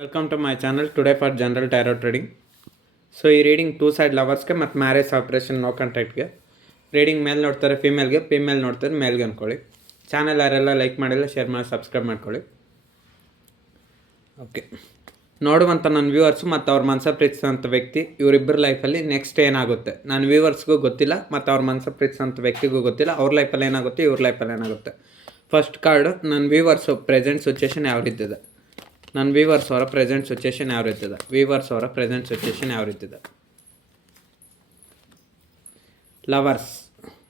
Welcome to my channel today for general tarot trading. So ಈ reading two side ಲವರ್ಸ್ಗೆ ಮತ್ತು marriage operation no ಕಾಂಟ್ಯಾಕ್ಟ್ಗೆ reading male ನೋಡ್ತಾರೆ ಫೀಮೇಲ್ಗೆ, ಫೀಮೇಲ್ ನೋಡ್ತಾರೆ ಮೇಲ್ಗೆ ಅಂದ್ಕೊಳ್ಳಿ. ಚಾನಲ್ ಯಾರೆಲ್ಲ ಲೈಕ್ ಮಾಡಿಲ್ಲ ಶೇರ್ ಮಾಡಿ ಸಬ್ಸ್ಕ್ರೈಬ್ ಮಾಡ್ಕೊಳ್ಳಿ. ಓಕೆ, ನೋಡುವಂಥ ನನ್ನ ವ್ಯೂವರ್ಸು ಮತ್ತು ಅವ್ರ ಮನಸ ಪ್ರೀತಿಸೋಂಥ ವ್ಯಕ್ತಿ ಇವರಿಬ್ಬರ ಲೈಫಲ್ಲಿ ನೆಕ್ಸ್ಟ್ ಏನಾಗುತ್ತೆ ನನ್ನ ವ್ಯೂವರ್ಸ್ಗೂ ಗೊತ್ತಿಲ್ಲ ಮತ್ತು ಅವ್ರ ಮನಸ ಪ್ರೀತಿಸೋಂಥ ವ್ಯಕ್ತಿಗೂ ಗೊತ್ತಿಲ್ಲ. ಅವ್ರ ಲೈಫಲ್ಲಿ ಏನಾಗುತ್ತೆ, ಇವ್ರ ಲೈಫಲ್ಲಿ ಏನಾಗುತ್ತೆ. ಫಸ್ಟ್ ಕಾರ್ಡು ನನ್ನ ವ್ಯೂವರ್ಸು ಪ್ರೆಸೆಂಟ್ ಸಿಚುವೇಶನ್ ಯಾವ ರೀತಿದೆ. ನನ್ನ ವ್ಯೂವರ್ಸ್ ಅವರ ಪ್ರೆಸೆಂಟ್ ಸಿಚುವೇಶನ್ ಯಾವ ರೀತಿದೆ. ವ್ಯೂವರ್ಸ್ ಅವರ ಪ್ರೆಸೆಂಟ್ ಸಿಚುವೇಶನ್ ಯಾವ ರೀತಿದೆ. ಲವರ್ಸ್,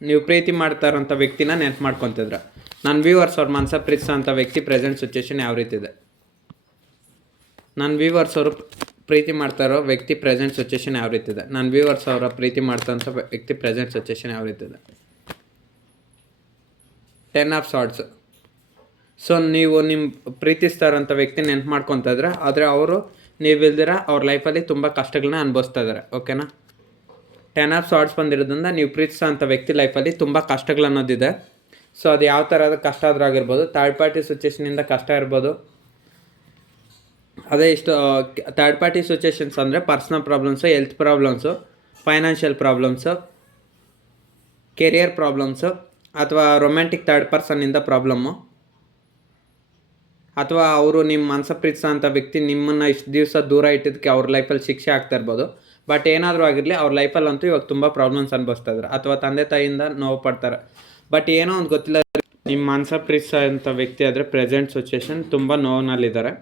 ನೀವು ಪ್ರೀತಿ ಮಾಡ್ತಾ ಇರೋಂಥ ವ್ಯಕ್ತಿನ ನೆನ್ಪು ಮಾಡ್ಕೊತಿದ್ರ. ನನ್ನ ವ್ಯೂವರ್ಸ್ ಅವ್ರ ಮನಸ ಪ್ರೀತಿಸೋಂಥ ವ್ಯಕ್ತಿ ಪ್ರೆಸೆಂಟ್ ಸಿಚುವೇಶನ್ ಯಾವ ರೀತಿದೆ. ನನ್ನ ವ್ಯೂವರ್ಸ್ ಅವರು ಪ್ರೀತಿ ಮಾಡ್ತಾ ಇರೋ ವ್ಯಕ್ತಿ ಪ್ರೆಸೆಂಟ್ ಸಿಚುವೇಶನ್ ಯಾವ ರೀತಿದೆ. ನನ್ನ ವ್ಯೂವರ್ಸ್ ಅವರ ಪ್ರೀತಿ ಮಾಡ್ತಾರಂಥ ವ್ಯಕ್ತಿ ಪ್ರೆಸೆಂಟ್ ಸಿಚುವೇಶನ್ ಯಾವ ರೀತಿದೆ. 10 ಆಫ್ ಸಾರ್ಟ್ಸ್. ಸೊ ನೀವು ನಿಮ್ಮ ಪ್ರೀತಿಸ್ತಾ ಇರೋಂಥ ವ್ಯಕ್ತಿ ನೆನ್ಪು ಮಾಡ್ಕೊತಾ ಇದ್ರೆ, ಆದರೆ ಅವರು ನೀವಿಲ್ದಿರ ಅವ್ರ ಲೈಫಲ್ಲಿ ತುಂಬ ಕಷ್ಟಗಳನ್ನ ಅನುಭವಿಸ್ತಾ ಇದ್ದಾರೆ. ಓಕೆನಾ. 10 ಆಫ್ ಸಾರ್ಟ್ಸ್ ಬಂದಿರೋದ್ರಿಂದ ನೀವು ಪ್ರೀತಿಸೋ ಅಂಥ ವ್ಯಕ್ತಿ ಲೈಫಲ್ಲಿ ತುಂಬ ಕಷ್ಟಗಳು ಅನ್ನೋದಿದೆ. ಸೊ ಅದು ಯಾವ ಥರದ ಕಷ್ಟ ಆದರೂ ಆಗಿರ್ಬೋದು, ಥರ್ಡ್ ಪಾರ್ಟಿ ಸಿಚುವೇಷನಿಂದ ಕಷ್ಟ ಇರ್ಬೋದು. ಅದೇ ಇಷ್ಟು ಥರ್ಡ್ ಪಾರ್ಟಿ ಸಿಚುವೇಷನ್ಸ್ ಅಂದರೆ personal problems, health problems, financial problems, career problems, ಅಥವಾ ರೊಮ್ಯಾಂಟಿಕ್ ಥರ್ಡ್ ಪರ್ಸನ್ನಿಂದ ಪ್ರಾಬ್ಲಮ್ಮು, ಅಥವಾ ಅವರು ನಿಮ್ಮ ಮನಸ ಪ್ರೀತಿಸೋ ಅಂಥ ವ್ಯಕ್ತಿ ನಿಮ್ಮನ್ನು ಇಷ್ಟು ದಿವಸ ದೂರ ಇಟ್ಟಿದ್ದಕ್ಕೆ ಅವ್ರ ಲೈಫಲ್ಲಿ ಶಿಕ್ಷೆ ಆಗ್ತಾ ಇರ್ಬೋದು. ಬಟ್ ಏನಾದರೂ ಆಗಿರಲಿ ಅವ್ರ ಲೈಫಲ್ಲಂತೂ ಇವಾಗ ತುಂಬ ಪ್ರಾಬ್ಲಮ್ಸ್ ಅನುಭವಿಸ್ತಾ ಇದ್ದಾರೆ, ಅಥವಾ ತಂದೆ ತಾಯಿಯಿಂದ ನೋವು ಪಡ್ತಾರೆ. ಬಟ್ ಏನೋ ಒಂದು ಗೊತ್ತಿಲ್ಲ, ನಿಮ್ಮ ಮನಸ ಪ್ರೀತಿಸೋ ಅಂಥ ವ್ಯಕ್ತಿ ಆದರೆ ಪ್ರೆಸೆಂಟ್ ಸಿಚುವೇಶನ್ ತುಂಬ ನೋವಿನಲ್ಲಿದ್ದಾರೆ.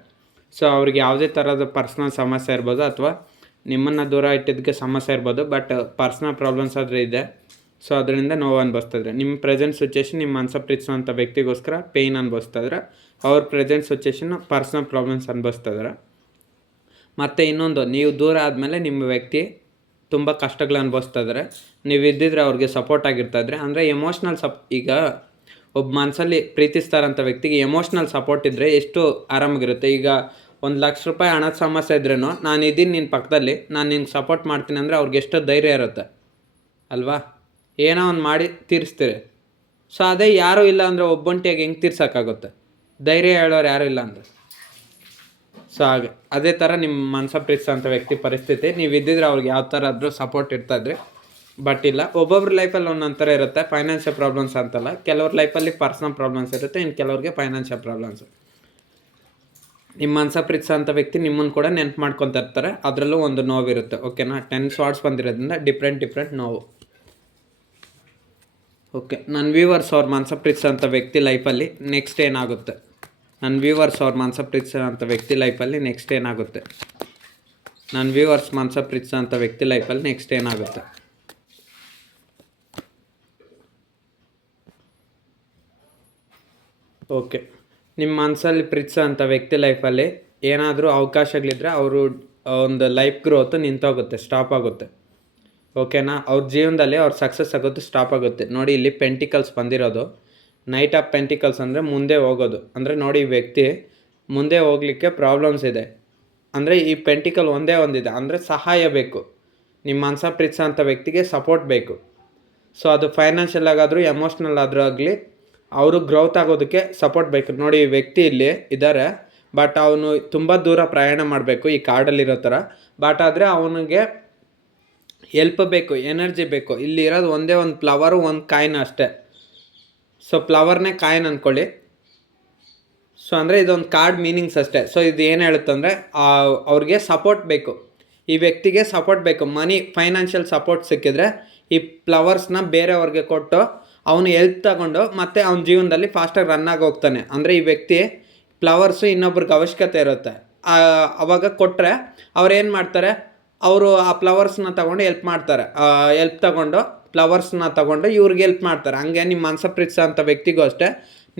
ಸೊ ಅವ್ರಿಗೆ ಯಾವುದೇ ಥರದ ಪರ್ಸ್ನಲ್ ಸಮಸ್ಯೆ ಇರ್ಬೋದು, ಅಥವಾ ನಿಮ್ಮನ್ನು ದೂರ ಇಟ್ಟಿದ್ದಕ್ಕೆ ಸಮಸ್ಯೆ ಇರ್ಬೋದು. ಬಟ್ ಪರ್ಸ್ನಲ್ ಪ್ರಾಬ್ಲಮ್ಸ್ ಆದರೆ ಇದೆ. ಸೊ ಅದರಿಂದ ನೋವು ಅನುಭವಿಸ್ತಾಯಿದ್ರೆ ನಿಮ್ಮ ಪ್ರೆಸೆಂಟ್ ಸಿಚುವೇಶನ್ ನಿಮ್ಮ ಮನಸ ಪ್ರೀತಿಸೋಂಥ ವ್ಯಕ್ತಿಗೋಸ್ಕರ ಪೇಯ್ನ್ ಅನುಭವಿಸ್ತಾಯಿದ್ರೆ, ಅವ್ರ ಪ್ರೆಸೆಂಟ್ ಸಿಚುವೇಶನ್ ಪರ್ಸ್ನಲ್ ಪ್ರಾಬ್ಲಮ್ಸ್ ಅನುಭವಿಸ್ತಾಯಿದ್ದಾರೆ. ಮತ್ತು ಇನ್ನೊಂದು, ನೀವು ದೂರ ಆದಮೇಲೆ ನಿಮ್ಮ ವ್ಯಕ್ತಿ ತುಂಬ ಕಷ್ಟಗಳು ಅನುಭವಿಸ್ತಾ ಇದ್ದಾರೆ. ನೀವು ಇದ್ದಿದ್ರೆ ಅವ್ರಿಗೆ ಸಪೋರ್ಟ್ ಆಗಿರ್ತಾಯಿದ್ರೆ, ಅಂದರೆ ಎಮೋಷ್ನಲ್ ಈಗ ಒಬ್ಬ ಮನಸ್ಸಲ್ಲಿ ಪ್ರೀತಿಸ್ತಾರಂಥ ವ್ಯಕ್ತಿಗೆ ಎಮೋಷ್ನಲ್ ಸಪೋರ್ಟ್ ಇದ್ದರೆ ಎಷ್ಟು ಆರಾಮಾಗಿರುತ್ತೆ. ಈಗ 1,00,000 ರೂಪಾಯಿ ಹಣದ ಸಮಸ್ಯೆ ಇದ್ರೂ ನಾನು ಇದ್ದೀನಿ ನಿನ್ನ ಪಕ್ಕದಲ್ಲಿ, ನಾನು ನಿನ್ಗೆ ಸಪೋರ್ಟ್ ಮಾಡ್ತೀನಿ ಅಂದರೆ ಅವ್ರಿಗೆ ಎಷ್ಟು ಧೈರ್ಯ ಇರುತ್ತೆ ಅಲ್ವಾ. ಏನೋ ಒಂದು ಮಾಡಿ ತೀರಿಸ್ತೀರಿ. ಸೊ ಅದೇ ಯಾರೂ ಇಲ್ಲ ಅಂದರೆ ಒಬ್ಬಂಟಿಯಾಗಿ ಹೆಂಗೆ ತೀರ್ಸೋಕ್ಕಾಗುತ್ತೆ. ಧೈರ್ಯ ಹೇಳೋರು ಯಾರೂ ಇಲ್ಲ ಅಂದರೆ. ಸೊ ಹಾಗೆ ಅದೇ ಥರ ನಿಮ್ಮ ಮನಸ ಪ್ರೀತಿಸೋಂಥ ವ್ಯಕ್ತಿ ಪರಿಸ್ಥಿತಿ. ನೀವು ಇದ್ದಿದ್ರೆ ಅವ್ರಿಗೆ ಯಾವ ಥರ ಆದರೂ ಸಪೋರ್ಟ್ ಇರ್ತಾಯಿದ್ರಿ. ಬಟ್ ಇಲ್ಲ, ಒಬ್ಬೊಬ್ರ ಲೈಫಲ್ಲಿ ಒಂದೊಂದು ಥರ ಇರುತ್ತೆ. ಫೈನಾನ್ಷಿಯಲ್ ಪ್ರಾಬ್ಲಮ್ಸ್ ಅಂತಲ್ಲ, ಕೆಲವ್ರ ಲೈಫಲ್ಲಿ ಪರ್ಸ್ನಲ್ ಪ್ರಾಬ್ಲಮ್ಸ್ ಇರುತ್ತೆ, ಇನ್ನು ಕೆಲವ್ರಿಗೆ ಫೈನಾನ್ಷಿಯಲ್ ಪ್ರಾಬ್ಲಮ್ಸು. ನಿಮ್ಮ ಮನಸ ಪ್ರೀತಿಸೋಂಥ ವ್ಯಕ್ತಿ ನಿಮ್ಮನ್ನು ಕೂಡ ನೆನ್ಪು ಮಾಡ್ಕೊತಾ ಇರ್ತಾರೆ, ಅದರಲ್ಲೂ ಒಂದು ನೋವಿರುತ್ತೆ. ಓಕೆನಾ. 10 ಶಾರ್ಟ್ಸ್ ಬಂದಿರೋದ್ರಿಂದ ಡಿಫ್ರೆಂಟ್ ನೋವು. ಓಕೆ, ನನ್ನ ವ್ಯೂವರ್ಸ್ ಅವ್ರ ಮನಸ ಪ್ರೀತಿಸೋಂಥ ವ್ಯಕ್ತಿ ಲೈಫಲ್ಲಿ ನೆಕ್ಸ್ಟ್ ಏನಾಗುತ್ತೆ. ನನ್ನ ವ್ಯೂವರ್ಸ್ ಅವ್ರ ಮನಸ ಪ್ರೀತಿಸೋಂಥ ವ್ಯಕ್ತಿ ಲೈಫಲ್ಲಿ ನೆಕ್ಸ್ಟ್ ಏನಾಗುತ್ತೆ. ನನ್ನ ವ್ಯೂವರ್ಸ್ ಮನಸ ಪ್ರೀತಿಸೋಂಥ ವ್ಯಕ್ತಿ ಲೈಫಲ್ಲಿ ನೆಕ್ಸ್ಟ್ ಏನಾಗುತ್ತೆ. ಓಕೆ, ನಿಮ್ಮ ಮನಸ್ಸಲ್ಲಿ ಪ್ರೀತಿಸೋಂಥ ವ್ಯಕ್ತಿ ಲೈಫಲ್ಲಿ ಏನಾದರೂ ಅವಕಾಶಗಳಿದ್ರೆ ಅವರು ಒಂದು ಲೈಫ್ ಗ್ರೋತು ನಿಂತೋಗುತ್ತೆ, ಸ್ಟಾಪ್ ಆಗುತ್ತೆ. ಓಕೆನಾ. ಅವ್ರ ಜೀವನದಲ್ಲಿ ಅವ್ರ ಸಕ್ಸಸ್ ಆಗೋದು ಸ್ಟಾಪ್ ಆಗುತ್ತೆ. ನೋಡಿ, ಇಲ್ಲಿ ಪೆಂಟಿಕಲ್ಸ್ ಬಂದಿರೋದು. ನೈಟ್ ಆಫ್ ಪೆಂಟಿಕಲ್ಸ್ ಅಂದರೆ ಮುಂದೆ ಹೋಗೋದು. ಅಂದರೆ ನೋಡಿ, ಈ ವ್ಯಕ್ತಿ ಮುಂದೆ ಹೋಗಲಿಕ್ಕೆ ಪ್ರಾಬ್ಲಮ್ಸ್ ಇದೆ. ಅಂದರೆ ಈ ಪೆಂಟಿಕಲ್ ಒಂದೇ ಒಂದಿದೆ, ಅಂದರೆ ಸಹಾಯ ಬೇಕು. ನಿಮ್ಮ ಮನಸ ಪ್ರೀತಿಸೋಂಥ ವ್ಯಕ್ತಿಗೆ ಸಪೋರ್ಟ್ ಬೇಕು. ಸೊ ಅದು ಫೈನಾನ್ಷಿಯಲ್ ಆಗಾದರೂ ಎಮೋಷ್ನಲ್ ಆದರೂ ಆಗಲಿ, ಅವರು ಗ್ರೋತ್ ಆಗೋದಕ್ಕೆ ಸಪೋರ್ಟ್ ಬೇಕು. ನೋಡಿ, ಈ ವ್ಯಕ್ತಿ ಇಲ್ಲಿ ಇದ್ದಾರೆ, ಬಟ್ ಅವನು ತುಂಬ ದೂರ ಪ್ರಯಾಣ ಮಾಡಬೇಕು ಈ ಕಾರ್ಡಲ್ಲಿರೋ ಥರ. ಬಟ್ ಆದರೆ ಅವನಿಗೆ ಹೆಲ್ಪ್ ಬೇಕು, ಎನರ್ಜಿ ಬೇಕು. ಇಲ್ಲಿ ಇರೋದು ಒಂದೇ ಒಂದು ಫ್ಲವರು, ಒಂದು ಕಾಯಿನ್ ಅಷ್ಟೇ. ಸೊ ಫ್ಲವರ್ನೇ ಕಾಯಿನ್ ಅಂದ್ಕೊಳ್ಳಿ. ಸೊ ಅಂದರೆ ಇದೊಂದು ಕಾರ್ಡ್ ಮೀನಿಂಗ್ಸ್ ಅಷ್ಟೇ. ಸೊ ಇದು ಏನು ಹೇಳುತ್ತಂದರೆ ಅವ್ರಿಗೆ ಸಪೋರ್ಟ್ ಬೇಕು, ಈ ವ್ಯಕ್ತಿಗೆ ಸಪೋರ್ಟ್ ಬೇಕು. ಮನಿ, ಫೈನಾನ್ಷಿಯಲ್ ಸಪೋರ್ಟ್ ಸಿಕ್ಕಿದ್ರೆ ಈ ಫ್ಲವರ್ಸ್ನ ಬೇರೆಯವ್ರಿಗೆ ಕೊಟ್ಟು ಅವನು ಹೆಲ್ಪ್ ತಗೊಂಡು ಮತ್ತೆ ಅವನ ಜೀವನದಲ್ಲಿ ಫಾಸ್ಟಾಗಿ ರನ್ ಆಗಿ ಹೋಗ್ತಾನೆ. ಅಂದರೆ ಈ ವ್ಯಕ್ತಿ ಫ್ಲವರ್ಸು ಇನ್ನೊಬ್ರಿಗೆ ಅವಶ್ಯಕತೆ ಇರುತ್ತೆ, ಅವಾಗ ಕೊಟ್ಟರೆ ಅವ್ರು ಏನು ಮಾಡ್ತಾರೆ, ಅವರು ಆ ಫ್ಲವರ್ಸ್ನ ತೊಗೊಂಡು ಹೆಲ್ಪ್ ಮಾಡ್ತಾರೆ. ಹೆಲ್ಪ್ ತಗೊಂಡು ಫ್ಲವರ್ಸ್ನ ತೊಗೊಂಡು ಇವ್ರಿಗೆ ಹೆಲ್ಪ್ ಮಾಡ್ತಾರೆ. ಹಂಗೆ ನಿಮ್ಮ ಮನಸ ಪ್ರೀತಿಸೋ ಅಂಥ ವ್ಯಕ್ತಿಗೂ ಅಷ್ಟೇ,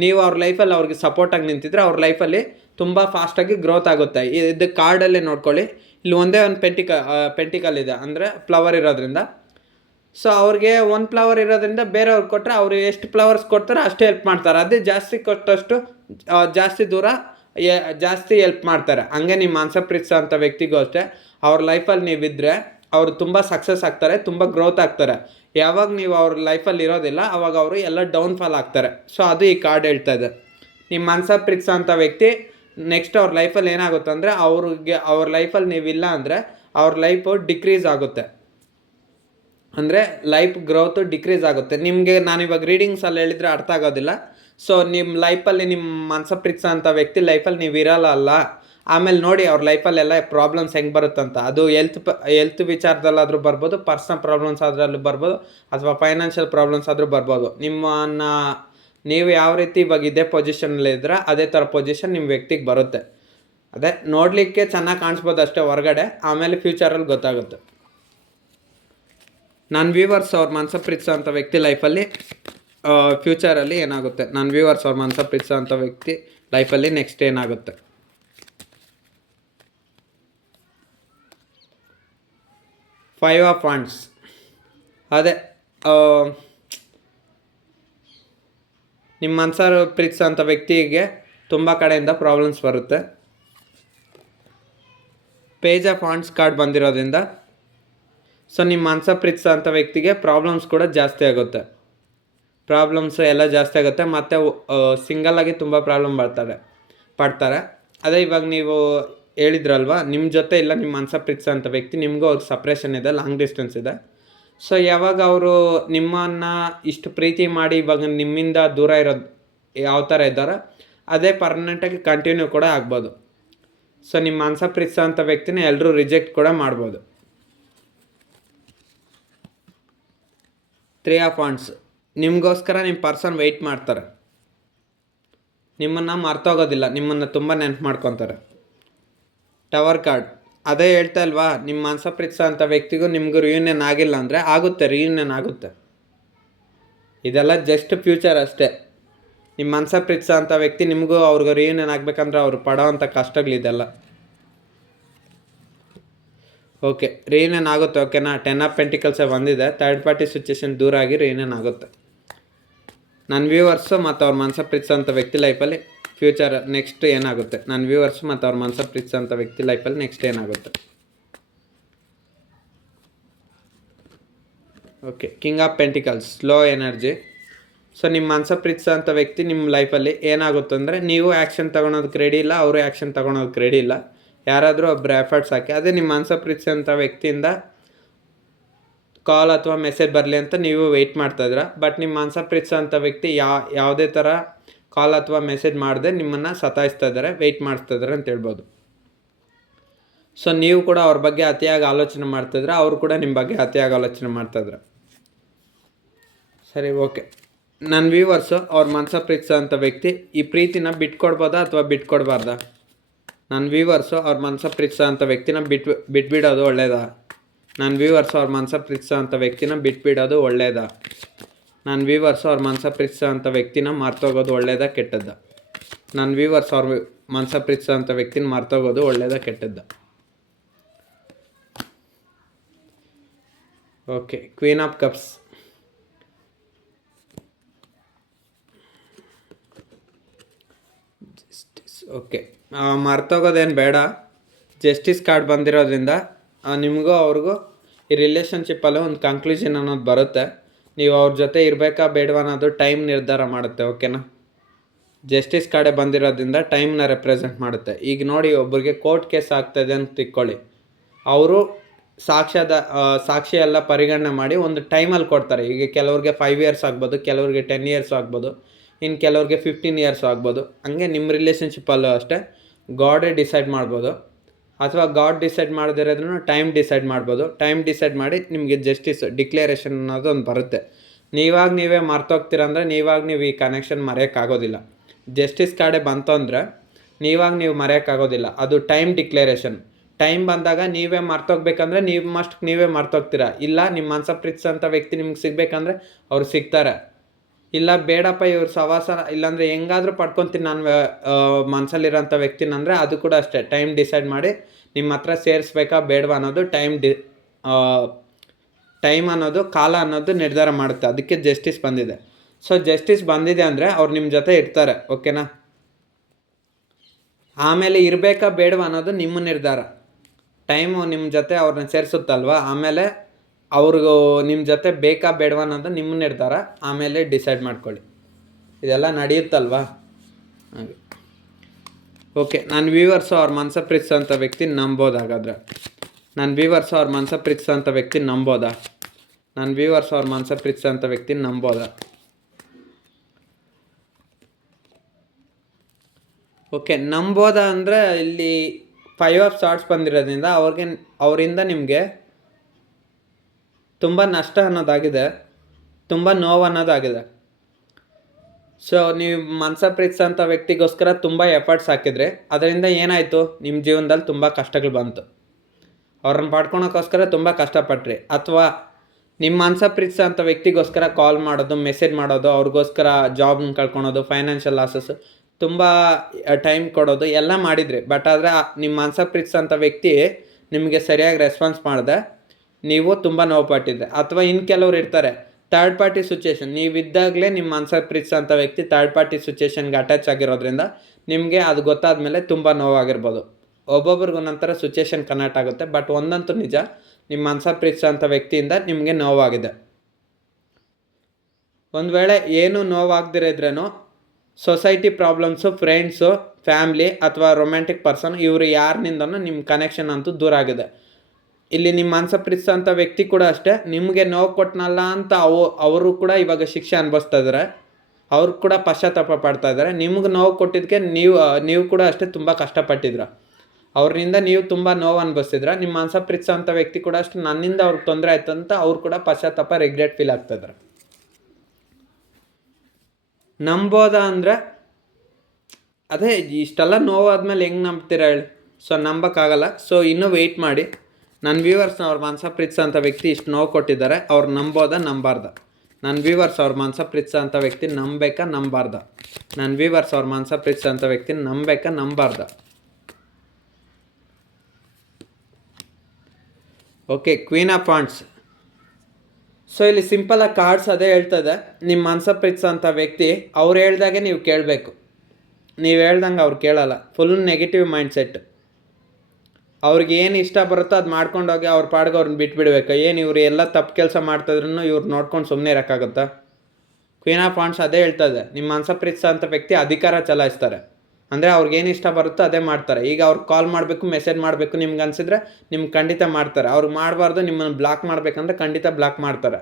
ನೀವು ಅವ್ರ ಲೈಫಲ್ಲಿ ಅವ್ರಿಗೆ ಸಪೋರ್ಟಾಗಿ ನಿಂತಿದ್ರೆ ಅವ್ರ ಲೈಫಲ್ಲಿ ತುಂಬ ಫಾಸ್ಟಾಗಿ ಗ್ರೋತ್ ಆಗುತ್ತೆ. ಇದು ಕಾರ್ಡಲ್ಲೇ ನೋಡ್ಕೊಳ್ಳಿ, ಇಲ್ಲಿ ಒಂದೇ ಒಂದು ಪೆಂಟಿಕಲ್ ಇದೆ, ಅಂದರೆ ಫ್ಲವರ್ ಇರೋದ್ರಿಂದ. ಸೊ ಅವ್ರಿಗೆ ಒಂದು ಫ್ಲವರ್ ಇರೋದ್ರಿಂದ ಬೇರೆಯವ್ರಿಗೆ ಕೊಟ್ಟರೆ ಅವರು ಎಷ್ಟು ಫ್ಲವರ್ಸ್ ಕೊಡ್ತಾರೆ ಅಷ್ಟೇ ಹೆಲ್ಪ್ ಮಾಡ್ತಾರೆ. ಅದೇ ಜಾಸ್ತಿ ಕೊಟ್ಟಷ್ಟು ಜಾಸ್ತಿ ದೂರ ಜಾಸ್ತಿ ಹೆಲ್ಪ್ ಮಾಡ್ತಾರೆ. ಹಂಗೆ ನಿಮ್ಮ ಮನಸ ಪ್ರೀತಿಸೋ ಅಂಥ ವ್ಯಕ್ತಿಗೂ ಅಷ್ಟೇ, ಅವ್ರ ಲೈಫಲ್ಲಿ ನೀವಿದ್ದರೆ ಅವರು ತುಂಬ ಸಕ್ಸಸ್ ಆಗ್ತಾರೆ, ತುಂಬ ಗ್ರೋತ್ ಆಗ್ತಾರೆ. ಯಾವಾಗ ನೀವು ಅವ್ರ ಲೈಫಲ್ಲಿ ಇರೋದಿಲ್ಲ ಅವಾಗ ಅವರು ಎಲ್ಲ ಡೌನ್ಫಾಲ್ ಆಗ್ತಾರೆ. ಸೊ ಅದು ಈ ಕಾರ್ಡ್ ಹೇಳ್ತಾ ಇದೆ. ನಿಮ್ಮ ಮನಸ ಪ್ರೀತಿಸೋ ಅಂಥ ವ್ಯಕ್ತಿ ನೆಕ್ಸ್ಟ್ ಅವ್ರ ಲೈಫಲ್ಲಿ ಏನಾಗುತ್ತೆ ಅಂದರೆ ಅವ್ರ ಲೈಫಲ್ಲಿ ನೀವಿಲ್ಲ ಅಂದರೆ ಅವ್ರ ಲೈಫು ಡಿಕ್ರೀಸ್ ಆಗುತ್ತೆ. ಅಂದರೆ ಲೈಫ್ ಗ್ರೋತು ಡಿಕ್ರೀಸ್ ಆಗುತ್ತೆ. ನಿಮಗೆ ನಾನಿವಾಗ ರೀಡಿಂಗ್ಸಲ್ಲಿ ಹೇಳಿದರೆ ಅರ್ಥ ಆಗೋದಿಲ್ಲ. ಸೊ ನಿಮ್ಮ ಲೈಫಲ್ಲಿ ನಿಮ್ಮ ಮನಸ ಪ್ರೀತಿಸೋ ಅಂಥ ವ್ಯಕ್ತಿ ಲೈಫಲ್ಲಿ ನೀವು ಇರಲ್ಲ. ಆಮೇಲೆ ನೋಡಿ ಅವ್ರ ಲೈಫಲ್ಲೆಲ್ಲ ಪ್ರಾಬ್ಲಮ್ಸ್ ಹೆಂಗೆ ಬರುತ್ತಂತ. ಅದು ಹೆಲ್ತ್ ವಿಚಾರದಲ್ಲಾದರೂ ಬರ್ಬೋದು, ಪರ್ಸನಲ್ ಪ್ರಾಬ್ಲಮ್ಸ್ ಅದರಲ್ಲೂ ಬರ್ಬೋದು, ಅಥವಾ ಫೈನಾನ್ಷಿಯಲ್ ಪ್ರಾಬ್ಲಮ್ಸ್ ಆದರೂ ಬರ್ಬೋದು. ನೀವು ಯಾವ ರೀತಿ ಇವಾಗ ಇದೇ ಪೊಸಿಷನಲ್ಲಿ ಇದ್ರೆ ಅದೇ ಥರ ಪೊಸಿಷನ್ ನಿಮ್ಮ ವ್ಯಕ್ತಿಗೆ ಬರುತ್ತೆ. ಅದೇ ನೋಡಲಿಕ್ಕೆ ಚೆನ್ನಾಗಿ ಕಾಣಿಸ್ಬೋದು ಅಷ್ಟೇ ಹೊರಗಡೆ, ಆಮೇಲೆ ಫ್ಯೂಚರಲ್ಲಿ ಗೊತ್ತಾಗುತ್ತೆ. ನನ್ನ ವ್ಯೂವರ್ಸ್ ಅವ್ರ ಮನಸ ಪ್ರೀತಿಸೋ ಅಂಥ ವ್ಯಕ್ತಿ ಲೈಫಲ್ಲಿ ಫ್ಯೂಚರಲ್ಲಿ ಏನಾಗುತ್ತೆ, ನನ್ನ ವ್ಯೂವರ್ಸ್ ಅವ್ರ ಮನಸ ಪ್ರೀತಿಸೋ ಅಂಥ ವ್ಯಕ್ತಿ ಲೈಫಲ್ಲಿ ನೆಕ್ಸ್ಟ್ ಏನಾಗುತ್ತೆ. 5 ಆಫ್ ವಾಂಡ್ಸ್. ಅದೇ ನಿಮ್ಮ ಮನಸ ಪ್ರೀತಿಸೋ ಅಂಥ ವ್ಯಕ್ತಿಗೆ ತುಂಬ ಕಡೆಯಿಂದ ಪ್ರಾಬ್ಲಮ್ಸ್ ಬರುತ್ತೆ. ಪೇಜ್ ಆಫ್ ವಾಂಡ್ಸ್ ಕಾರ್ಡ್ ಬಂದಿರೋದ್ರಿಂದ ಸೊ ನಿಮ್ಮ ಮನಸ ಪ್ರೀತಿಸೋ ಅಂಥ ವ್ಯಕ್ತಿಗೆ ಪ್ರಾಬ್ಲಮ್ಸ್ ಕೂಡ ಜಾಸ್ತಿ ಆಗುತ್ತೆ. ಪ್ರಾಬ್ಲಮ್ಸ್ ಎಲ್ಲ ಜಾಸ್ತಿ ಆಗುತ್ತೆ, ಮತ್ತು ಸಿಂಗಲ್ಲಾಗಿ ತುಂಬ ಪ್ರಾಬ್ಲಮ್ ಪಡ್ತಾರೆ. ಅದೇ ಇವಾಗ ನೀವು ಹೇಳಿದ್ರಲ್ವ, ನಿಮ್ಮ ಜೊತೆ ಇಲ್ಲ ನಿಮ್ಮ ಮನಸ ಪ್ರೀತಿಸೋ ಅಂಥ ವ್ಯಕ್ತಿ, ನಿಮಗೂ ಅವ್ರಿಗೆ ಸಪ್ರೇಷನ್ ಇದೆ, ಲಾಂಗ್ ಡಿಸ್ಟೆನ್ಸ್ ಇದೆ. ಸೊ ಯಾವಾಗ ಅವರು ನಿಮ್ಮನ್ನು ಇಷ್ಟು ಪ್ರೀತಿ ಮಾಡಿ ಇವಾಗ ನಿಮ್ಮಿಂದ ದೂರ ಇರೋದು ಯಾವ ಥರ ಇದ್ದಾರೋ ಅದೇ ಪರ್ಮನೆಂಟಾಗಿ ಕಂಟಿನ್ಯೂ ಕೂಡ ಆಗ್ಬೋದು. ಸೊ ನಿಮ್ಮ ಮನಸ ಪ್ರೀತಿಸೋ ಅಂಥ ವ್ಯಕ್ತಿನ ಎಲ್ಲರೂ ರಿಜೆಕ್ಟ್ ಕೂಡ ಮಾಡ್ಬೋದು. 3 ಆಫ್ ವಾಂಡ್ಸ್. ನಿಮಗೋಸ್ಕರ ನಿಮ್ಮ ಪರ್ಸನ್ ವೆಯ್ಟ್ ಮಾಡ್ತಾರೆ, ನಿಮ್ಮನ್ನು ಮರ್ತೋಗೋದಿಲ್ಲ, ನಿಮ್ಮನ್ನು ತುಂಬ ನೆನಪು ಮಾಡ್ಕೊತಾರೆ. Tower card. ಅದೇ ಹೇಳ್ತಾ ಇಲ್ವಾ, ನಿಮ್ಮ ಮನಸ ಪ್ರೀತಿಸೋ ಅಂಥ ವ್ಯಕ್ತಿಗೂ ನಿಮಗೂ ರಿಯೂನಿಯನ್ ಆಗಿಲ್ಲ ಅಂದರೆ ಆಗುತ್ತೆ, ರಿಯೂನಿಯನ್ ಆಗುತ್ತೆ. ಇದೆಲ್ಲ ಜಸ್ಟ್ ಫ್ಯೂಚರ್ ಅಷ್ಟೇ. ನಿಮ್ಮ ಮನಸ ಪ್ರೀತಿಸೋ ಅಂಥ ವ್ಯಕ್ತಿ ನಿಮಗೂ ಅವ್ರಿಗೂ ರಿಯೂನಿಯನ್ ಆಗಬೇಕಂದ್ರೆ ಅವ್ರು ಪಡೋ ಅಂಥ ಕಷ್ಟಗಳಿದೆಲ್ಲ. ಓಕೆ, ರಿಯೂನಿಯನ್ ಆಗುತ್ತೆ. ಓಕೆನಾ. 10 ಆಫ್ ಪೆಂಟಿಕಲ್ಸೇ ಬಂದಿದೆ. ಥರ್ಡ್ ಪಾರ್ಟಿ ಸಿಚುಯೇಷನ್ ದೂರ ಆಗಿ ರಿಯೂನಿಯನ್ ಆಗುತ್ತೆ. ನನ್ನ ವ್ಯೂವರ್ಸು ಮತ್ತು ಅವ್ರ ಮನಸ ಪ್ರೀತಿಸೋ ಅಂಥ ವ್ಯಕ್ತಿ ಲೈಫಲ್ಲಿ ಫ್ಯೂಚರ್ ನೆಕ್ಸ್ಟ್ ಏನಾಗುತ್ತೆ, ನನ್ನ ವ್ಯೂವರ್ಸ್ ಮತ್ತು ಅವ್ರ ಮನಸ ಪ್ರೀತಿಸೋ ಅಂಥ ವ್ಯಕ್ತಿ ಲೈಫಲ್ಲಿ ನೆಕ್ಸ್ಟ್ ಏನಾಗುತ್ತೆ. Okay, king of pentacles, slow energy. So ನಿಮ್ಮ ಮನಸ ಪ್ರೀತಿಸೋ ಅಂಥ ವ್ಯಕ್ತಿ ನಿಮ್ಮ ಲೈಫಲ್ಲಿ ಏನಾಗುತ್ತೆ ಅಂದರೆ, ನೀವು ಆ್ಯಕ್ಷನ್ ತೊಗೊಳೋದಕ್ಕೆ ರೆಡಿ ಇಲ್ಲ, ಅವರು ಆ್ಯಕ್ಷನ್ ತೊಗೊಳೋದಕ್ಕೆ ರೆಡಿ ಇಲ್ಲ. ಯಾರಾದರೂ ಒಬ್ಬರು ಎಫರ್ಟ್ಸ್ ಹಾಕಿ, ಅದೇ ನಿಮ್ಮ ಮನಸ ಪ್ರೀತಿಸೋ ಅಂಥ ವ್ಯಕ್ತಿಯಿಂದ ಕಾಲ್ ಅಥವಾ ಮೆಸೇಜ್ ಬರಲಿ ಅಂತ ನೀವು ವೆಯ್ಟ್ ಮಾಡ್ತಾಯಿದ್ರ. ಬಟ್ ನಿಮ್ಮ ಮನಸ ಪ್ರೀತಿಸೋ ಅಂಥ ವ್ಯಕ್ತಿ ಯಾವುದೇ ಥರ ಕಾಲ್ ಅಥವಾ ಮೆಸೇಜ್ ಮಾಡದೆ ನಿಮ್ಮನ್ನು ಸತಾಯಿಸ್ತಾ ಇದ್ದಾರೆ, ವೆಯ್ಟ್ ಮಾಡಿಸ್ತಾ ಇದ್ದಾರೆ ಅಂತ ಹೇಳ್ಬೋದು. ಸೊ ನೀವು ಕೂಡ ಅವ್ರ ಬಗ್ಗೆ ಅತಿಯಾಗಿ ಆಲೋಚನೆ ಮಾಡ್ತಾಯಿದ್ರೆ, ಅವರು ಕೂಡ ನಿಮ್ಮ ಬಗ್ಗೆ ಅತಿಯಾಗಿ ಆಲೋಚನೆ ಮಾಡ್ತಾಯಿದ್ರು. ಸರಿ, ಓಕೆ. ನನ್ನ ವ್ಯೂವರ್ಸು ಅವ್ರ ಮನಸ ಪ್ರೀತಿಸೋ ಅಂಥ ವ್ಯಕ್ತಿ ಈ ಪ್ರೀತಿನ ಬಿಟ್ಕೊಡ್ಬೋದಾ ಅಥವಾ ಬಿಟ್ಕೊಡ್ಬಾರ್ದಾ? ನನ್ನ ವ್ಯೂವರ್ಸು ಅವ್ರ ಮನಸ ಪ್ರೀತಿಸೋ ಅಂಥ ವ್ಯಕ್ತಿನ ಬಿಟ್ಬಿಡೋದು ಒಳ್ಳೇದಾ? ನನ್ನ ವ್ಯೂವರ್ಸು ಅವ್ರ ಮನಸ ಪ್ರೀತಿಸೋ ಅಂಥ ವ್ಯಕ್ತಿನ ಬಿಟ್ಬಿಡೋದು ಒಳ್ಳೇದಾ? ನನ್ನ ವ್ಯೂವರ್ಸು ಅವ್ರ ಮನಸ ಪ್ರೀತಿಸೋ ಅಂಥ ವ್ಯಕ್ತಿನ ಮರ್ತೋಗೋದು ಒಳ್ಳೇದಾ ಕೆಟ್ಟದ್ದ? ನನ್ನ ವ್ಯೂವರ್ಸ್ ಅವ್ರ ಮನಸ ಪ್ರೀತಿಸೋ ಅಂಥ ವ್ಯಕ್ತಿನ ಮರ್ತೋಗೋದು ಒಳ್ಳೇದಾ ಕೆಟ್ಟದ್ದ? Okay, queen of cups. Okay, ಮರ್ತೋಗೋದೇನು ಬೇಡ. ಜಸ್ಟಿಸ್ ಕಾರ್ಡ್ ಬಂದಿರೋದ್ರಿಂದ ನಿಮಗೂ ಅವ್ರಿಗೂ ಈ ರಿಲೇಷನ್ಶಿಪ್ಪಲ್ಲಿ ಒಂದು ಕನ್ಕ್ಲೂಷನ್ ಅನ್ನೋದು ಬರುತ್ತೆ. ನೀವು ಅವ್ರ ಜೊತೆ ಇರಬೇಕಾ ಬೇಡವಾ ಅನ್ನೋದು ಟೈಮ್ ನಿರ್ಧಾರ ಮಾಡುತ್ತೆ. ಓಕೆನಾ. ಜಸ್ಟಿಸ್ ಕಾರ್ಡೇ ಬಂದಿರೋದ್ರಿಂದ ಟೈಮ್ನ ರೆಪ್ರೆಸೆಂಟ್ ಮಾಡುತ್ತೆ. ಈಗ ನೋಡಿ, ಒಬ್ಬರಿಗೆ ಕೋರ್ಟ್ ಕೇಸ್ ಆಗ್ತಾಯಿದೆ ಅಂತ ತಿಳ್ಕೊಳ್ಳಿ, ಅವರು ಸಾಕ್ಷಿ ಎಲ್ಲ ಪರಿಗಣನೆ ಮಾಡಿ ಒಂದು ಟೈಮಲ್ಲಿ ಕೊಡ್ತಾರೆ. ಈಗ ಕೆಲವ್ರಿಗೆ 5 ಇಯರ್ಸ್ ಆಗ್ಬೋದು, ಕೆಲವ್ರಿಗೆ 10 ಇಯರ್ಸ್ ಆಗ್ಬೋದು, ಇನ್ನು ಕೆಲವ್ರಿಗೆ 15 ಇಯರ್ಸ್ ಆಗ್ಬೋದು. ಹಂಗೆ ನಿಮ್ಮ ರಿಲೇಷನ್ಶಿಪ್ಪಲ್ಲೂ ಅಷ್ಟೇ ಗಾಡೇ ಡಿಸೈಡ್ ಮಾಡ್ಬೋದು, ಅಥವಾ ಗಾಡ್ ಡಿಸೈಡ್ ಮಾಡದಿರೋದ್ರೂ ಟೈಮ್ ಡಿಸೈಡ್ ಮಾಡ್ಬೋದು. ಟೈಮ್ ಡಿಸೈಡ್ ಮಾಡಿ ನಿಮಗೆ ಜಸ್ಟಿಸ್ ಡಿಕ್ಲೇರೇಷನ್ ಅನ್ನೋದು ಒಂದು ಬರುತ್ತೆ. ನೀವೇ ಮರ್ತೋಗ್ತೀರಂದರೆ ನೀವು ಈ ಕನೆಕ್ಷನ್ ಮರೆಯೋಕ್ಕಾಗೋದಿಲ್ಲ. ಜಸ್ಟಿಸ್ ಕಾರ್ಡೇ ಬಂತು ಅಂದರೆ ನೀವು ಮರೆಯೋಕ್ಕಾಗೋದಿಲ್ಲ. ಅದು ಟೈಮ್ ಡಿಕ್ಲೇರೇಷನ್. ಟೈಮ್ ಬಂದಾಗ ನೀವೇ ಮರ್ತೋಗ್ಬೇಕಂದ್ರೆ ನೀವೇ ಮರ್ತೋಗ್ತೀರಾ. ಇಲ್ಲ ನಿಮ್ಮ ಮನಸ ಪ್ರೀತಿಸೋಂಥ ವ್ಯಕ್ತಿ ನಿಮ್ಗೆ ಸಿಗಬೇಕಂದ್ರೆ ಅವ್ರು ಸಿಗ್ತಾರೆ. ಇಲ್ಲ ಬೇಡಪ್ಪ ಇವ್ರ ಸವಾಸ, ಇಲ್ಲಾಂದರೆ ಹೆಂಗಾದರೂ ಪಡ್ಕೊತೀನಿ ನಾನು ಮನಸ್ಸಲ್ಲಿರೋಂಥ ವ್ಯಕ್ತಿನಂದರೆ ಅದು ಕೂಡ ಅಷ್ಟೇ ಟೈಮ್ ಡಿಸೈಡ್ ಮಾಡಿ ನಿಮ್ಮ ಹತ್ರ ಸೇರಿಸ್ಬೇಕಾ ಬೇಡವಾ ಅನ್ನೋದು ಟೈಮ್ ಅನ್ನೋದು ಕಾಲ ಅನ್ನೋದು ನಿರ್ಧಾರ ಮಾಡುತ್ತೆ. ಅದಕ್ಕೆ ಜಸ್ಟಿಸ್ ಬಂದಿದೆ. ಸೊ ಜಸ್ಟಿಸ್ ಬಂದಿದೆ ಅಂದರೆ ಅವ್ರು ನಿಮ್ಮ ಜೊತೆ ಇರ್ತಾರೆ. ಓಕೆನಾ. ಆಮೇಲೆ ಇರಬೇಕಾ ಬೇಡವಾ ಅನ್ನೋದು ನಿಮ್ಮ ನಿರ್ಧಾರ. ಟೈಮು ನಿಮ್ಮ ಜೊತೆ ಅವ್ರನ್ನ ಸೇರಿಸುತ್ತಲ್ವ, ಆಮೇಲೆ ಅವ್ರಿಗೂ ನಿಮ್ಮ ಜೊತೆ ಬೇಕಾ ಬೇಡವಾ ಅನ್ನೋದು ನಿಮ್ಮ ನಿರ್ಧಾರ. ಆಮೇಲೆ ಡಿಸೈಡ್ ಮಾಡ್ಕೊಳ್ಳಿ. ಇದೆಲ್ಲ ನಡೆಯುತ್ತಲ್ವಾ ಹಾಗೆ. ಓಕೆ, ನಾನು ವ್ಯೂವರ್ಸು ಅವ್ರ ಮನಸ ಪ್ರೀತಿಸೋಂಥ ವ್ಯಕ್ತಿ ನಂಬೋದು. ಹಾಗಾದ್ರೆ ನಾನು ವ್ಯೂವರ್ಸು ಅವ್ರ ಮನಸ ಪ್ರೀತಿಸೋಂಥ ವ್ಯಕ್ತಿ ನಂಬೋದಾ? ನಾನು ವ್ಯೂವರ್ಸ್ ಅವ್ರ ಮನಸ ಪ್ರೀತಿಸೋಂಥ ವ್ಯಕ್ತಿ ನಂಬೋದಾ? ಓಕೆ, ನಂಬೋದಾ ಅಂದರೆ ಇಲ್ಲಿ 5 ಆಫ್ ಶಾರ್ಟ್ಸ್ ಬಂದಿರೋದ್ರಿಂದ ಅವರಿಂದ ನಿಮಗೆ ತುಂಬ ನಷ್ಟ ಅನ್ನೋದಾಗಿದೆ, ತುಂಬ ನೋವು ಅನ್ನೋದಾಗಿದೆ. ಸೊ ನೀವು ಮನಸ ಪ್ರೀತಿಸೋಂಥ ವ್ಯಕ್ತಿಗೋಸ್ಕರ ತುಂಬ ಎಫರ್ಟ್ಸ್ ಹಾಕಿದ್ರೆ ಅದರಿಂದ ಏನಾಯಿತು, ನಿಮ್ಮ ಜೀವನದಲ್ಲಿ ತುಂಬ ಕಷ್ಟಗಳು ಬಂತು. ಅವ್ರನ್ನ ಪಡ್ಕೊಳೋಕ್ಕೋಸ್ಕರ ತುಂಬ ಕಷ್ಟಪಟ್ರಿ. ಅಥವಾ ನಿಮ್ಮ ಮನಸ ಪ್ರೀತಿಸೋಂಥ ವ್ಯಕ್ತಿಗೋಸ್ಕರ ಕಾಲ್ ಮಾಡೋದು, ಮೆಸೇಜ್ ಮಾಡೋದು, ಅವ್ರಿಗೋಸ್ಕರ ಜಾಬ್ನ ಕಳ್ಕೊಳೋದು, ಫೈನಾನ್ಷಿಯಲ್ ಲಾಸಸ್, ತುಂಬ ಟೈಮ್ ಕೊಡೋದು ಎಲ್ಲ ಮಾಡಿದ್ರಿ. ಬಟ್ ಆದರೆ ನಿಮ್ಮ ಮನಸ ಪ್ರೀತಿಸೋಂಥ ವ್ಯಕ್ತಿ ನಿಮಗೆ ಸರಿಯಾಗಿ ರೆಸ್ಪಾನ್ಸ್ ಮಾಡಿದೆ, ನೀವು ತುಂಬ ನೋವು ಪಟ್ಟಿದ್ದೆ. ಅಥವಾ ಇನ್ನು ಕೆಲವ್ರು ಇರ್ತಾರೆ, ಥರ್ಡ್ ಪಾರ್ಟಿ ಸಿಚುಯೇಷನ್, ನೀವಿದ್ದಾಗಲೇ ನಿಮ್ಮ ಮನಸ ಪ್ರೀತಿಸೋಂಥ ವ್ಯಕ್ತಿ ಥರ್ಡ್ ಪಾರ್ಟಿ ಸಿಚುಯೇಷನ್ಗೆ ಅಟ್ಯಾಚ್ ಆಗಿರೋದ್ರಿಂದ ನಿಮಗೆ ಅದು ಗೊತ್ತಾದ ಮೇಲೆ ತುಂಬ ನೋವಾಗಿರ್ಬೋದು. ಒಬ್ಬೊಬ್ರಿಗೆ ಒಂದೊಂಥರ ಸಿಚುಯೇಷನ್ ಕನೆಕ್ಟ್ ಆಗುತ್ತೆ. ಬಟ್ ಒಂದಂತೂ ನಿಜ, ನಿಮ್ಮ ಮನಸ ಪ್ರೀತಿಸೋಂಥ ವ್ಯಕ್ತಿಯಿಂದ ನಿಮಗೆ ನೋವಾಗಿದೆ. ಒಂದು ವೇಳೆ ಏನೂ ನೋವಾಗದಿರಿದ್ರೂ ಸೊಸೈಟಿ ಪ್ರಾಬ್ಲಮ್ಸು, ಫ್ರೆಂಡ್ಸು, ಫ್ಯಾಮ್ಲಿ ಅಥವಾ ರೊಮ್ಯಾಂಟಿಕ್ ಪರ್ಸನ್, ಇವರು ಯಾರಿನಿಂದನೂ ನಿಮ್ಮ ಕನೆಕ್ಷನ್ ಅಂತೂ ದೂರ ಆಗಿದೆ. ಇಲ್ಲಿ ನಿಮ್ಮ ಮನಸ ಪ್ರೀತಿಸೋಂಥ ವ್ಯಕ್ತಿ ಕೂಡ ಅಷ್ಟೇ, ನಿಮಗೆ ನೋವು ಕೊಟ್ಟನಲ್ಲ ಅಂತ ಅವರು ಕೂಡ ಇವಾಗ ಶಿಕ್ಷೆ ಅನುಭವಿಸ್ತಾ ಇದ್ದಾರೆ. ಅವ್ರು ಕೂಡ ಪಶ್ಚಾತ್ತಾಪ ಪಡ್ತಾ ಇದ್ದಾರೆ. ನಿಮ್ಗೆ ನೋವು ಕೊಟ್ಟಿದ್ದಕ್ಕೆ ನೀವು ಕೂಡ ಅಷ್ಟೇ ತುಂಬ ಕಷ್ಟಪಟ್ಟಿದ್ರ. ಅವ್ರಿಂದ ನೀವು ತುಂಬ ನೋವು ಅನುಭವಿಸಿದ್ರ. ನಿಮ್ಮ ಮನಸ ಪ್ರೀತಿಸೋಂಥ ವ್ಯಕ್ತಿ ಕೂಡ ಅಷ್ಟೇ, ನನ್ನಿಂದ ಅವ್ರಿಗೆ ತೊಂದರೆ ಆಯ್ತು ಅಂತ ಅವ್ರು ಕೂಡ ಪಶ್ಚಾತ್ತಾಪ, ರಿಗ್ರೆಟ್ ಫೀಲ್ ಆಗ್ತಾ ಇದ್ದಾರೆ. ನಂಬೋದಾ ಅಂದರೆ ಅದೇ, ಇಷ್ಟೆಲ್ಲ ನೋವಾದ್ಮೇಲೆ ಹೆಂಗೆ ನಂಬ್ತೀರಾ ಹೇಳಿ? ಸೊ ನಂಬೋಕ್ಕಾಗಲ್ಲ. ಸೊ ಇನ್ನೂ ವೆಯ್ಟ್ ಮಾಡಿ. ನನ್ನ ವ್ಯೂವರ್ಸ್ನ ಅವ್ರ ಮನಸ ಪ್ರೀತಿಸೋಂಥ ವ್ಯಕ್ತಿ ಇಷ್ಟು ನೋವು ಕೊಟ್ಟಿದ್ದಾರೆ, ಅವ್ರು ನಂಬೋದಾ ನಂಬಾರ್ದ? ನನ್ನ ವ್ಯೂವರ್ಸ್ ಅವ್ರ ಮನಸ ಪ್ರೀತಿಸೋಂಥ ವ್ಯಕ್ತಿ ನಂಬೇಕಾ ನಂಬಾರ್ದ? ನನ್ನ ವ್ಯೂವರ್ಸ್ ಅವ್ರ ಮನಸ ಪ್ರೀತಿಸೋಂಥ ವ್ಯಕ್ತಿ ನಂಬೇಕಾ ನಂಬಾರ್ದ? Okay, queen of wands. So ಇಲ್ಲಿ ಸಿಂಪಲಾಗಿ ಕಾರ್ಡ್ಸ್ ಅದೇ ಹೇಳ್ತದೆ, ನಿಮ್ಮ ಮನಸ ಪ್ರೀತಿಸೋಂಥ ವ್ಯಕ್ತಿ ಅವ್ರು ಹೇಳ್ದಾಗೆ ನೀವು ಕೇಳಬೇಕು. ನೀವು ಹೇಳ್ದಂಗೆ ಅವ್ರು ಕೇಳಲ್ಲ. Full negative mindset. ಅವ್ರಿಗೆ ಏನು ಇಷ್ಟ ಬರುತ್ತೋ ಅದು ಮಾಡ್ಕೊಂಡೋಗಿ ಅವ್ರ ಪಾಡ್ಗೆ ಅವ್ರನ್ನ ಬಿಟ್ಬಿಡ್ಬೇಕು. ಏನು ಇವ್ರು ಎಲ್ಲ ತಪ್ಪು ಕೆಲಸ ಮಾಡ್ತಾಯಿದ್ರು ಇವ್ರು ನೋಡ್ಕೊಂಡು ಸುಮ್ಮನೆ ಇರೋಕ್ಕಾಗುತ್ತಾ? ಕ್ವೀನ್ ಆಫ್ ವಾಂಡ್ಸ್ ಅದೇ ಹೇಳ್ತದೆ, ನಿಮ್ಮ ಮನಸ ಪ್ರೀತಿಸೋಂಥ ವ್ಯಕ್ತಿ ಅಧಿಕಾರ ಚಲಾಯಿಸ್ತಾರೆ. ಅಂದರೆ ಅವ್ರಿಗೇನು ಇಷ್ಟ ಬರುತ್ತೋ ಅದೇ ಮಾಡ್ತಾರೆ. ಈಗ ಅವ್ರಿಗೆ ಕಾಲ್ ಮಾಡಬೇಕು, ಮೆಸೇಜ್ ಮಾಡಬೇಕು ನಿಮ್ಗೆ ಅನಿಸಿದ್ರೆ ನಿಮ್ಗೆ ಖಂಡಿತ ಮಾಡ್ತಾರೆ. ಅವ್ರಿಗೆ ಮಾಡಬಾರ್ದು, ನಿಮ್ಮನ್ನು ಬ್ಲಾಕ್ ಮಾಡಬೇಕಂದ್ರೆ ಖಂಡಿತ ಬ್ಲಾಕ್ ಮಾಡ್ತಾರೆ.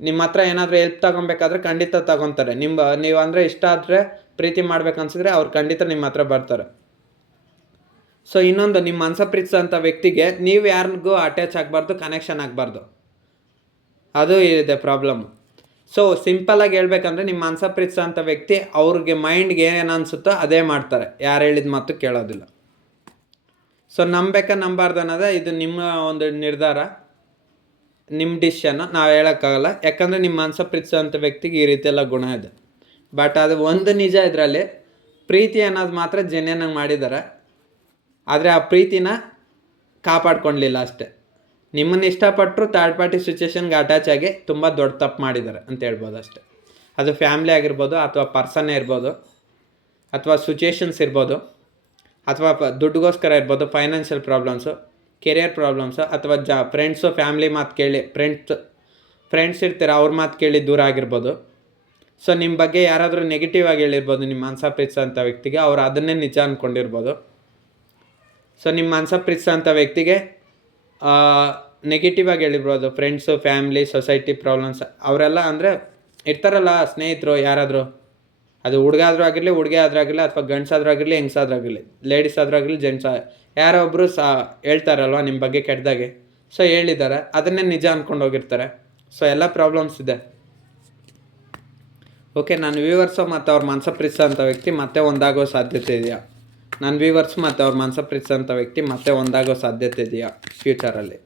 ನಿಮ್ಮ ಹತ್ರ ಏನಾದರೂ ಹೆಲ್ಪ್ ತೊಗೊಬೇಕಾದ್ರೆ ಖಂಡಿತ ತೊಗೊತಾರೆ. ನೀವು ಅಂದರೆ ಇಷ್ಟ ಆದರೆ, ಪ್ರೀತಿ ಮಾಡ್ಬೇಕನ್ಸಿದ್ರೆ ಅವ್ರು ಖಂಡಿತ ನಿಮ್ಮ ಹತ್ರ ಬರ್ತಾರೆ. ಸೊ ಇನ್ನೊಂದು, ನಿಮ್ಮ ಮನಸ ಪ್ರೀತಿಸೋಂಥ ವ್ಯಕ್ತಿಗೆ ನೀವು ಯಾರಿಗೂ ಅಟ್ಯಾಚ್ ಆಗಬಾರ್ದು, ಕನೆಕ್ಷನ್ ಆಗಬಾರ್ದು. ಅದು ಇದೆ ಪ್ರಾಬ್ಲಮ್. ಸೊ ಸಿಂಪಲಾಗಿ ಹೇಳ್ಬೇಕಂದ್ರೆ, ನಿಮ್ಮ ಮನಸ ಪ್ರೀತಿಸೋಂಥ ವ್ಯಕ್ತಿ ಅವ್ರಿಗೆ ಮೈಂಡ್ಗೆ ಏನು ಅನಿಸುತ್ತೋ ಅದೇ ಮಾಡ್ತಾರೆ. ಯಾರು ಹೇಳಿದ ಮಾತು ಕೇಳೋದಿಲ್ಲ. ಸೊ ನಂಬೇಕಾ ನಂಬಾರ್ದು ಅನ್ನೋದೇ ಇದು ನಿಮ್ಮ ಒಂದು ನಿರ್ಧಾರ, ನಿಮ್ಮ ಡಿಸಿಷನ್ನು. ನಾವು ಹೇಳೋಕ್ಕಾಗಲ್ಲ. ಯಾಕಂದರೆ ನಿಮ್ಮ ಮನಸ ಪ್ರೀತಿಸೋಂಥ ವ್ಯಕ್ತಿಗೆ ಈ ರೀತಿಯೆಲ್ಲ ಗುಣ ಇದೆ. ಬಟ್ ಅದು ಒಂದು ನಿಜ, ಇದರಲ್ಲಿ ಪ್ರೀತಿ ಅನ್ನೋದು ಮಾತ್ರ ಜೆನ್ಯನಾಗಿ ಮಾಡಿದ್ದಾರೆ. ಆದರೆ ಆ ಪ್ರೀತಿನ ಕಾಪಾಡ್ಕೊಳ್ಲಿಲ್ಲ ಅಷ್ಟೇ. ನಿಮ್ಮನ್ನು ಇಷ್ಟಪಟ್ಟರು ಥರ್ಡ್ ಪಾರ್ಟಿ ಸಿಚುಯೇಷನ್ಗೆ ಅಟ್ಯಾಚ್ ಆಗಿ ತುಂಬ ದೊಡ್ಡ ತಪ್ಪು ಮಾಡಿದ್ದಾರೆ ಅಂತ ಹೇಳ್ಬೋದು ಅಷ್ಟೇ. ಅದು ಫ್ಯಾಮ್ಲಿ ಆಗಿರ್ಬೋದು, ಅಥವಾ ಪರ್ಸನ್ನೇ ಇರ್ಬೋದು, ಅಥವಾ ಸಿಚುಯೇಷನ್ಸ್ ಇರ್ಬೋದು, ಅಥವಾ ದುಡ್ಡುಗೋಸ್ಕರ ಇರ್ಬೋದು, ಫೈನಾನ್ಷಿಯಲ್ ಪ್ರಾಬ್ಲಮ್ಸು, ಕೆರಿಯರ್ ಪ್ರಾಬ್ಲಮ್ಸು, ಅಥವಾ ಫ್ರೆಂಡ್ಸು, ಫ್ಯಾಮ್ಲಿ ಮಾತು ಕೇಳಿ, ಫ್ರೆಂಡ್ಸ್ ಇರ್ತೀರ ಅವ್ರ ಮಾತು ಕೇಳಿ ದೂರ ಆಗಿರ್ಬೋದು. ಸೊ ನಿಮ್ಮ ಬಗ್ಗೆ ಯಾರಾದರೂ ನೆಗೆಟಿವ್ ಆಗಿ ಹೇಳಿರ್ಬೋದು ನಿಮ್ಮ ಮನಸ ಪ್ರೀತಿಸೋಂಥ ವ್ಯಕ್ತಿಗೆ, ಅವ್ರು ಅದನ್ನೇ ನಿಜ ಅಂದ್ಕೊಂಡಿರ್ಬೋದು. ಸೊ ನಿಮ್ಮ ಮನಸ ಪ್ರೀತಿಸೋಂಥ ವ್ಯಕ್ತಿಗೆ ನೆಗೆಟಿವ್ ಆಗಿ ಹೇಳಿರ್ಬೋದು ಫ್ರೆಂಡ್ಸು, ಫ್ಯಾಮ್ಲಿ, ಸೊಸೈಟಿ ಪ್ರಾಬ್ಲಮ್ಸ್. ಅವರೆಲ್ಲ ಅಂದರೆ ಇರ್ತಾರಲ್ಲ ಸ್ನೇಹಿತರು ಯಾರಾದರೂ, ಅದು ಹುಡುಗ ಆದರೂ ಆಗಿರಲಿ, ಹುಡುಗಿ ಆದರೂ ಆಗಿರಲಿ, ಅಥವಾ ಗಂಡ್ಸಾದ್ರೂ ಆಗಿರಲಿ, ಹೆಂಗ್ಸಾದ್ರೂ ಆಗಿರಲಿ, ಲೇಡೀಸ್ ಆದರೂ ಆಗಿರಲಿ, ಜೆಂಟ್ಸ್, ಯಾರೋ ಒಬ್ಬರು ಹೇಳ್ತಾರಲ್ವ ನಿಮ್ಮ ಬಗ್ಗೆ ಕೆಟ್ಟದಾಗೆ. ಸೊ ಹೇಳಿದ್ದಾರೆ, ಅದನ್ನೇ ನಿಜ ಅಂದ್ಕೊಂಡು ಹೋಗಿರ್ತಾರೆ. ಸೊ ಎಲ್ಲ ಪ್ರಾಬ್ಲಮ್ಸ್ ಇದೆ. ಓಕೆ, ನನ್ನ ವ್ಯೂವರ್ಸು ಮತ್ತು ಅವ್ರ ಮನಸ ಪ್ರೀತಿಸೋಂಥ ವ್ಯಕ್ತಿ ಮತ್ತೆ ಒಂದಾಗೋ ಸಾಧ್ಯತೆ ಇದೆಯಾ? ನನ್ನ ವ್ಯೂವರ್ಸ್ ಮತ್ತು ಅವ್ರ ಮನಸ ಪ್ರೀತಿಸೋಂಥ ವ್ಯಕ್ತಿ ಮತ್ತೆ ಒಂದಾಗೋ ಸಾಧ್ಯತೆ ಇದೆಯಾ ಫ್ಯೂಚರಲ್ಲಿ?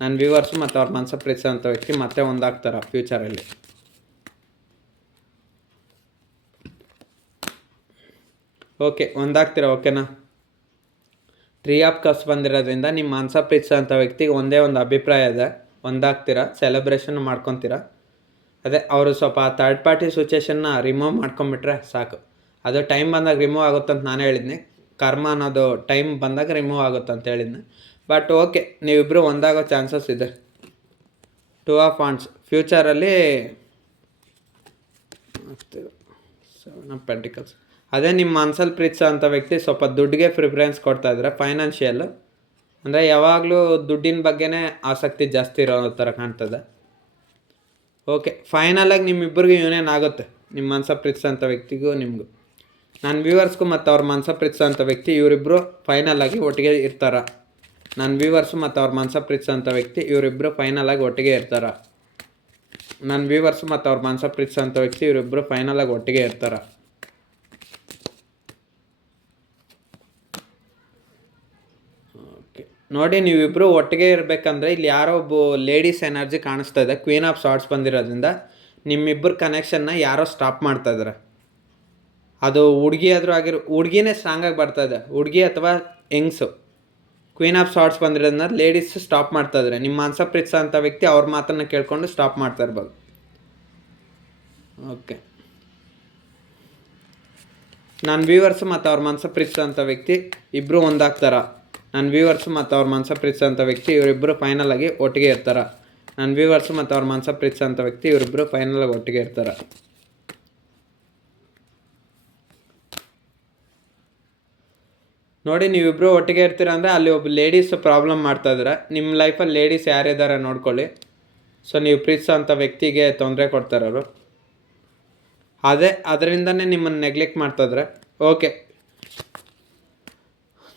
ನನ್ನ ವ್ಯೂವರ್ಸು ಮತ್ತು ಅವ್ರ ಮನಸ ಪ್ರೀತಿಸೋಂಥ ವ್ಯಕ್ತಿ ಮತ್ತೆ ಒಂದಾಗ್ತಾರ ಫ್ಯೂಚರಲ್ಲಿ? ಓಕೆ, ಒಂದಾಗ್ತೀರಾ? ಓಕೆನಾ? 3 ಆಫ್ ಕಪ್ಸ್ ಬಂದಿರೋದ್ರಿಂದ ನಿಮ್ಮ ಮನಸ ಪ್ರೀತಿಸೋಂಥ ವ್ಯಕ್ತಿಗೆ ಒಂದೇ ಒಂದು ಅಭಿಪ್ರಾಯ ಇದೆ, ಒಂದಾಗ್ತೀರಾ, ಸೆಲೆಬ್ರೇಷನ್ ಮಾಡ್ಕೊತೀರಾ. ಅದೇ ಅವರು ಸ್ವಲ್ಪ ಥರ್ಡ್ ಪಾರ್ಟಿ ಸಿಚುಯೇಷನ್ನ ರಿಮೂವ್ ಮಾಡ್ಕೊಂಬಿಟ್ರೆ ಸಾಕು. ಅದು ಟೈಮ್ ಬಂದಾಗ ರಿಮೂವ್ ಆಗುತ್ತಂತ ನಾನು ಹೇಳಿದ್ನಿ. ಕರ್ಮ ಅನ್ನೋದು ಟೈಮ್ ಬಂದಾಗ ರಿಮೂವ್ ಆಗುತ್ತೆ ಅಂತ ಹೇಳಿದ್ನಿ. ಬಟ್ ಓಕೆ, ನೀವಿಬ್ಬರು ಒಂದಾಗೋ ಚಾನ್ಸಸ್ ಇದೆ. 2 ಆಫ್ ವಾಂಡ್ಸ್ ಫ್ಯೂಚರಲ್ಲಿ 7 ಆಫ್ ಪೆಂಟಿಕಲ್ಸ್ ಅದೇ ನಿಮ್ಮ ಮನ್ಸಲ್ಲಿ ಪ್ರೀತಿಸೋ ಅಂಥ ವ್ಯಕ್ತಿ ಸ್ವಲ್ಪ ದುಡ್ಡಿಗೆ ಪ್ರಿಫರೆನ್ಸ್ ಕೊಡ್ತಾ ಇದ್ದಾರೆ. ಫೈನಾನ್ಷಿಯಲ್ ಅಂದರೆ ಯಾವಾಗಲೂ ದುಡ್ಡಿನ ಬಗ್ಗೆನೇ ಆಸಕ್ತಿ ಜಾಸ್ತಿ ಇರೋ ಥರ ಕಾಣ್ತದೆ. ಓಕೆ, ಫೈನಲಾಗಿ ನಿಮ್ಮಿಬ್ಬರಿಗೂ ಯೂನಿಯನ್ ಆಗುತ್ತೆ, ನಿಮ್ಮ ಮನಸ ಪ್ರೀತಿಸೋಂಥ ವ್ಯಕ್ತಿಗೂ ನಿಮಗೂ. ನನ್ನ ವ್ಯೂವರ್ಸ್ಗೂ ಮತ್ತು ಅವ್ರ ಮನಸ ಪ್ರೀತಿಸೋಂಥ ವ್ಯಕ್ತಿ ಇವರಿಬ್ಬರು ಫೈನಲ್ ಆಗಿ ಒಟ್ಟಿಗೆ ಇರ್ತಾರ. ನನ್ನ ವ್ಯೂವರ್ಸು ಮತ್ತು ಅವ್ರ ಮನಸ ಪ್ರೀತಿಸೋಂಥ ವ್ಯಕ್ತಿ ಇವರಿಬ್ಬರು ಫೈನಲ್ ಆಗಿ ಒಟ್ಟಿಗೆ ಇರ್ತಾರ. ನನ್ನ ವ್ಯೂವರ್ಸು ಮತ್ತು ಅವ್ರ ಮನಸ ಪ್ರೀತಿಸೋಂಥ ವ್ಯಕ್ತಿ ಇವರಿಬ್ಬರು ಫೈನಲ್ ಆಗಿ ಒಟ್ಟಿಗೆ ಇರ್ತಾರ. ಓಕೆ, ನೋಡಿ ನೀವಿಬ್ಬರು ಒಟ್ಟಿಗೆ ಇರಬೇಕಂದ್ರೆ ಇಲ್ಲಿ ಯಾರೋ ಒಬ್ಬ ಲೇಡೀಸ್ ಎನರ್ಜಿ ಕಾಣಿಸ್ತಾ ಇದೆ. ಕ್ವೀನ್ ಆಫ್ ಸಾರ್ಟ್ಸ್ ಬಂದಿರೋದ್ರಿಂದ ನಿಮ್ಮಿಬ್ಬರ ಕನೆಕ್ಷನ್ನ ಯಾರೋ ಸ್ಟಾಪ್ ಮಾಡ್ತಾ ಇದ್ದಾರೆ. ಅದು ಹುಡುಗಿ ಆದರೂ ಹುಡುಗಿನೇ ಸ್ಟ್ರಾಂಗಾಗಿ ಬರ್ತಾ ಇದೆ, ಹುಡುಗಿ ಅಥವಾ ಹೆಂಗ್ಸು. ಕ್ವೀನ್ ಆಫ್ ಸಾರ್ಟ್ಸ್ ಬಂದಿರೋದನ್ನ ಲೇಡೀಸ್ ಸ್ಟಾಪ್ ಮಾಡ್ತಾ ಇದ್ದಾರೆ. ನಿಮ್ಮ ಮನಸ ಪ್ರೀತಿಸೋ ಅಂಥ ವ್ಯಕ್ತಿ ಅವ್ರ ಮಾತನ್ನು ಕೇಳ್ಕೊಂಡು ಸ್ಟಾಪ್ ಮಾಡ್ತಾ ಇರ್ಬೋದು. ಓಕೆ, ನನ್ನ ವ್ಯೂವರ್ಸು ಮತ್ತು ಅವ್ರ ಮನಸ ಪ್ರೀತಿಸೋ ಅಂಥ ವ್ಯಕ್ತಿ ಇಬ್ಬರು ಒಂದಾಗ್ತಾರ. ನನ್ನ ವ್ಯೂವರ್ಸು ಮತ್ತು ಅವ್ರ ಮನಸ ಪ್ರೀತಿಸೋ ಅಂಥ ವ್ಯಕ್ತಿ ಇವರಿಬ್ಬರು ಫೈನಲ್ ಆಗಿ ಒಟ್ಟಿಗೆ ಇರ್ತಾರೆ. ನನ್ನ ವ್ಯೂವರ್ಸು ಮತ್ತು ಅವ್ರ ಮನಸ ಪ್ರೀತಿಸೋ ಅಂಥ ವ್ಯಕ್ತಿ ಇವರಿಬ್ಬರು ಫೈನಲ್ ಆಗಿ ಒಟ್ಟಿಗೆ ಇರ್ತಾರೆ. ನೋಡಿ, ನೀವಿಬ್ಬರು ಒಟ್ಟಿಗೆ ಇರ್ತೀರ ಅಂದರೆ ಅಲ್ಲಿ ಒಬ್ಬ ಲೇಡೀಸ್ ಪ್ರಾಬ್ಲಮ್ ಮಾಡ್ತಾಯಿದ್ರೆ ನಿಮ್ಮ ಲೈಫಲ್ಲಿ ಲೇಡೀಸ್ ಯಾರಿದ್ದಾರೆ ನೋಡ್ಕೊಳ್ಳಿ. ಸೊ ನೀವು ಪ್ರೀತಿಸೋ ಅಂಥ ವ್ಯಕ್ತಿಗೆ ತೊಂದರೆ ಕೊಡ್ತಾರವರು, ಅದರಿಂದನೇ ನಿಮ್ಮನ್ನು ನೆಗ್ಲೆಕ್ಟ್ ಮಾಡ್ತಾಯಿದ್ರೆ. ಓಕೆ,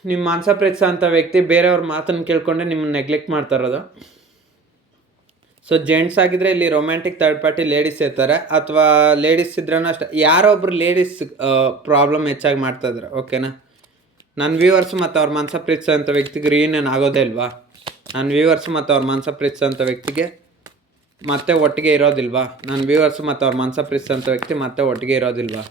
ನಿಮ್ಮ ಮನಸ ಪ್ರೀತಿಸೋ ಅಂಥ ವ್ಯಕ್ತಿ ಬೇರೆಯವ್ರ ಮಾತನ್ನು ಕೇಳ್ಕೊಂಡೆ ನಿಮ್ಮನ್ನು ನೆಗ್ಲೆಕ್ಟ್ ಮಾಡ್ತಾ ಇರೋದು. ಸೊ ಜೆಂಟ್ಸ್ ಆಗಿದ್ದರೆ ಇಲ್ಲಿ ರೊಮ್ಯಾಂಟಿಕ್ ಥರ್ಡ್ ಪಾರ್ಟಿ ಲೇಡೀಸ್ ಇರ್ತಾರೆ, ಅಥವಾ ಲೇಡೀಸ್ ಇದ್ರೂ ಅಷ್ಟೇ ಯಾರೋ ಒಬ್ರು ಲೇಡೀಸ್ ಪ್ರಾಬ್ಲಮ್ ಹೆಚ್ಚಾಗಿ ಮಾಡ್ತಾಯಿದ್ದಾರೆ. ಓಕೆನಾ, ನನ್ನ ವ್ಯೂವರ್ಸ್ ಮತ್ತು ಅವ್ರ ಮನಸ ಪ್ರೀತಿಸೋಂಥ ವ್ಯಕ್ತಿಗೆ ರಿಯೂನಿಯನ್ ಆಗೋದೇ ಇಲ್ವಾ? ನನ್ನ ವ್ಯೂವರ್ಸ್ ಮತ್ತು ಅವ್ರ ಮನಸ ಪ್ರೀತಿಸೋಂಥ ವ್ಯಕ್ತಿಗೆ ಮತ್ತೆ ಒಟ್ಟಿಗೆ ಇರೋದಿಲ್ವಾ? ನನ್ನ ವ್ಯೂವರ್ಸ್ ಮತ್ತು ಅವ್ರ ಮನಸ ಪ್ರೀತಿಸೋಂಥ ವ್ಯಕ್ತಿ ಮತ್ತೆ ಒಟ್ಟಿಗೆ ಇರೋದಿಲ್ವಾ?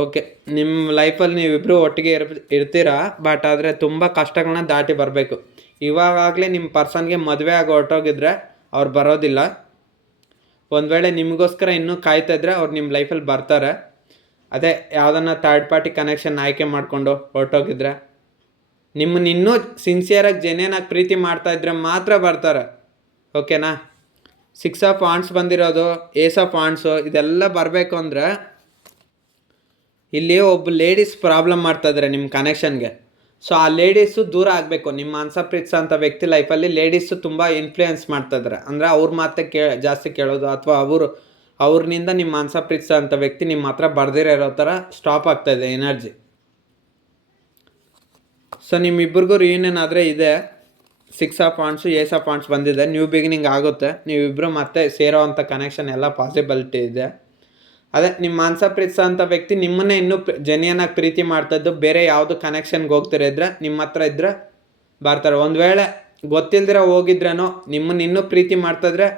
ಓಕೆ, ನಿಮ್ಮ ಲೈಫಲ್ಲಿ ನೀವಿಬ್ಬರು ಒಟ್ಟಿಗೆ ಇರ್ತೀರಾ, ಬಟ್ ಆದರೆ ತುಂಬ ಕಷ್ಟಗಳನ್ನ ದಾಟಿ ಬರಬೇಕು. ಇವಾಗಲೇ ನಿಮ್ಮ ಪರ್ಸನ್ಗೆ ಮದುವೆ ಆಗಿ ಹೊರಟೋಗಿದ್ರೆ ಅವ್ರು ಬರೋದಿಲ್ಲ. ಒಂದು ವೇಳೆ ನಿಮಗೋಸ್ಕರ ಇನ್ನೂ ಕಾಯ್ತಾ ಇದ್ರೆ ಅವ್ರು ನಿಮ್ಮ ಲೈಫಲ್ಲಿ ಬರ್ತಾರೆ. ಅದೇ ಯಾವುದನ್ನ ಥರ್ಡ್ ಪಾರ್ಟಿ ಕನೆಕ್ಷನ್ ಆಯ್ಕೆ ಮಾಡಿಕೊಂಡು ಹೊರಟೋಗಿದ್ರೆ, ನಿಮ್ಮನ್ನ ಇನ್ನೂ ಸಿನ್ಸಿಯರಾಗಿ ಜೆನ್ಯೂನಾಗಿ ಪ್ರೀತಿ ಮಾಡ್ತಾಯಿದ್ರೆ ಮಾತ್ರ ಬರ್ತಾರೆ. ಓಕೆನಾ, 6 ಆಫ್ ವಾಂಡ್ಸ್ ಬಂದಿರೋದು, ಏಸ್ ಆಫ್ ವಾಂಡ್ಸು ಇದೆಲ್ಲ ಬರಬೇಕು ಅಂದರೆ ಇಲ್ಲಿ ಒಬ್ಬ ಲೇಡೀಸ್ ಪ್ರಾಬ್ಲಮ್ ಮಾಡ್ತಾಯಿದ್ದಾರೆ ನಿಮ್ಮ ಕನೆಕ್ಷನ್ಗೆ. ಸೊ ಆ ಲೇಡೀಸು ದೂರ ಆಗಬೇಕು. ನಿಮ್ಮ ಮನಸ ಪ್ರೀತಿಸೋಂಥ ವ್ಯಕ್ತಿ ಲೈಫಲ್ಲಿ ಲೇಡೀಸು ತುಂಬ ಇನ್ಫ್ಲೂಯೆನ್ಸ್ ಮಾಡ್ತಾಯಿದ್ದಾರೆ. ಅಂದರೆ ಅವ್ರ ಮಾತೇ ಜಾಸ್ತಿ ಕೇಳೋದು, ಅಥವಾ ಅವ್ರನಿಂದ ನಿಮ್ಮ ಮನಸ ಪ್ರೀತಿಸೋಂಥ ವ್ಯಕ್ತಿ ನಿಮ್ಮ ಹತ್ರ ಬರ್ದಿರೋ ಥರ ಸ್ಟಾಪ್ ಆಗ್ತಾಯಿದೆ ಎನರ್ಜಿ. ಸೊ ನಿಮ್ಮಿಬ್ಬರಿಗೂ ರಿಯೂನಿಯನ್ ಆದರೆ ಇದೆ. 6 ಆಫ್ ವಾಂಡ್ಸು, ಏಸ್ ಆಫ್ ವಾಂಡ್ಸ್ ಬಂದಿದೆ. ನ್ಯೂ ಬಿಗಿನಿಂಗ್ ಆಗುತ್ತೆ. ನೀವಿಬ್ಬರು ಮತ್ತೆ ಸೇರೋ ಅಂಥ ಕನೆಕ್ಷನ್ ಎಲ್ಲ ಪಾಸಿಬಿಲಿಟಿ ಇದೆ. ಅದೇ ನಿಮ್ಮ ಮನಸ ಪ್ರೀತಿಸೋಂಥ ವ್ಯಕ್ತಿ ನಿಮ್ಮನ್ನೇ ಇನ್ನೂ ಜೆನ್ಯೂನಾಗಿ ಪ್ರೀತಿ ಮಾಡ್ತಾಯಿದ್ದು, ಬೇರೆ ಯಾವುದು ಕನೆಕ್ಷನ್ಗೆ ಹೋಗ್ತಿರಿದ್ರೆ ನಿಮ್ಮ ಹತ್ರ ಇದ್ದರೆ ಬರ್ತಾರೆ. ಒಂದು ವೇಳೆ ಗೊತ್ತಿಲ್ದಿರ ಹೋಗಿದ್ರೇನೋ ನಿಮ್ಮನ್ನು ಇನ್ನೂ ಪ್ರೀತಿ ಮಾಡ್ತಾಯಿದ್ರೆ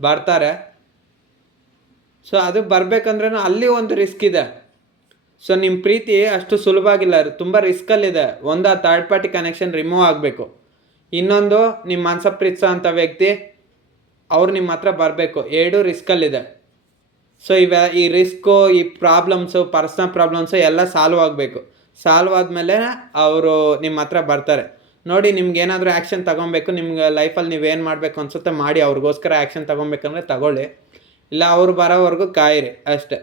ಬರ್ತಾರೆ. ಸೊ ಅದು ಬರಬೇಕಂದ್ರೂ ಅಲ್ಲಿ ಒಂದು ರಿಸ್ಕ್ ಇದೆ. ಸೊ ನಿಮ್ಮ ಪ್ರೀತಿ ಅಷ್ಟು ಸುಲಭವಾಗಿಲ್ಲ, ತುಂಬ ರಿಸ್ಕಲ್ಲಿದೆ. ಒಂದು ಆ ಥರ್ಡ್ ಪಾರ್ಟಿ ಕನೆಕ್ಷನ್ ರಿಮೂವ್ ಆಗಬೇಕು. ಇನ್ನೊಂದು ನಿಮ್ಮ ಮನಸ ಪ್ರೀತಿಸೋ ಅಂಥ ವ್ಯಕ್ತಿ ಅವ್ರು ನಿಮ್ಮ ಹತ್ರ ಬರಬೇಕು. ಎರಡೂ ರಿಸ್ಕಲ್ಲಿದೆ. ಸೊ ಈ ರಿಸ್ಕು, ಈ ಪ್ರಾಬ್ಲಮ್ಸು, ಪರ್ಸ್ನಲ್ ಪ್ರಾಬ್ಲಮ್ಸು ಎಲ್ಲ ಸಾಲ್ವ್ ಆಗಬೇಕು. ಸಾಲ್ವ್ ಆದಮೇಲೆ ಅವರು ನಿಮ್ಮ ಹತ್ರ ಬರ್ತಾರೆ. ನೋಡಿ, ನಿಮ್ಗೆ ಏನಾದರೂ ಆ್ಯಕ್ಷನ್ ತೊಗೊಬೇಕು, ನಿಮ್ಗೆ ಲೈಫಲ್ಲಿ ನೀವೇನು ಮಾಡಬೇಕು ಅನಿಸುತ್ತೆ ಮಾಡಿ. ಅವ್ರಿಗೋಸ್ಕರ ಆ್ಯಕ್ಷನ್ ತೊಗೊಬೇಕಂದ್ರೆ ತಗೊಳ್ಳಿ, ಇಲ್ಲ ಅವ್ರು ಬರೋವರೆಗೂ ಕಾಯಿರಿ ಅಷ್ಟೆ.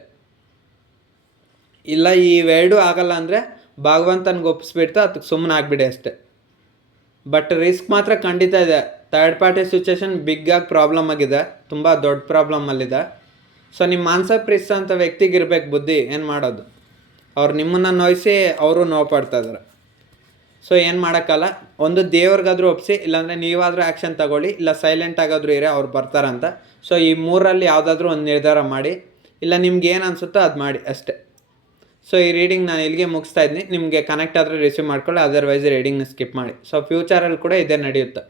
ಇಲ್ಲ ಇವೆರಡೂ ಆಗಲ್ಲ ಅಂದರೆ ಭಗವಂತನಿಗೆ ಒಪ್ಪಿಸ್ಬಿಡ್ತಾ ಅದಕ್ಕೆ ಸುಮ್ಮನೆ ಆಗಿಬಿಡಿ ಅಷ್ಟೆ. ಬಟ್ ರಿಸ್ಕ್ ಮಾತ್ರ ಖಂಡಿತ ಇದೆ. ಥರ್ಡ್ ಪಾರ್ಟಿ ಸಿಚುವೇಶನ್ ಬಿಗ್ಗಾಗಿ ಪ್ರಾಬ್ಲಮ್ ಆಗಿದೆ, ತುಂಬ ದೊಡ್ಡ ಪ್ರಾಬ್ಲಮಲ್ಲಿದೆ. ಸೊ ನಿಮ್ಮ ಮನಸ ಪ್ರೀತಿಸೋಂಥ ವ್ಯಕ್ತಿಗೆ ಇರಬೇಕು ಬುದ್ಧಿ, ಏನು ಮಾಡೋದು? ಅವ್ರು ನಿಮ್ಮನ್ನು ನೋಯಿಸಿ ಅವರು ನೋವು ಪಡ್ತಾಯಿದ್ದಾರೆ. ಸೊ ಏನು ಮಾಡೋಕ್ಕಲ್ಲ, ಒಂದು ದೇವ್ರಿಗಾದ್ರೂ ಒಪ್ಪಿಸಿ, ಇಲ್ಲಾಂದರೆ ನೀವಾದರೂ ಆ್ಯಕ್ಷನ್ ತಗೊಳ್ಳಿ, ಇಲ್ಲ ಸೈಲೆಂಟ್ ಆಗಾದರೂ ಇರೇ, ಅವ್ರು ಬರ್ತಾರಂತ. ಸೊ ಈ ಮೂರಲ್ಲಿ ಯಾವುದಾದ್ರೂ ಒಂದು ನಿರ್ಧಾರ ಮಾಡಿ, ಇಲ್ಲ ನಿಮ್ಗೆ ಏನು ಅನಿಸುತ್ತೋ ಅದು ಮಾಡಿ ಅಷ್ಟೇ. ಸೊ ಈ ರೀಡಿಂಗ್ ನಾನು ಇಲ್ಲಿಗೆ ಮುಗಿಸ್ತಾ ಇದ್ದೀನಿ. ನಿಮಗೆ ಕನೆಕ್ಟ್ ಆದರೆ ರಿಸೀವ್ ಮಾಡ್ಕೊಳ್ಳಿ, ಅದರ್ವೈಸ್ ರೀಡಿಂಗ್ನ ಸ್ಕಿಪ್ ಮಾಡಿ. ಸೊ ಫ್ಯೂಚರಲ್ಲಿ ಕೂಡ ಇದೇ ನಡೆಯುತ್ತೆ.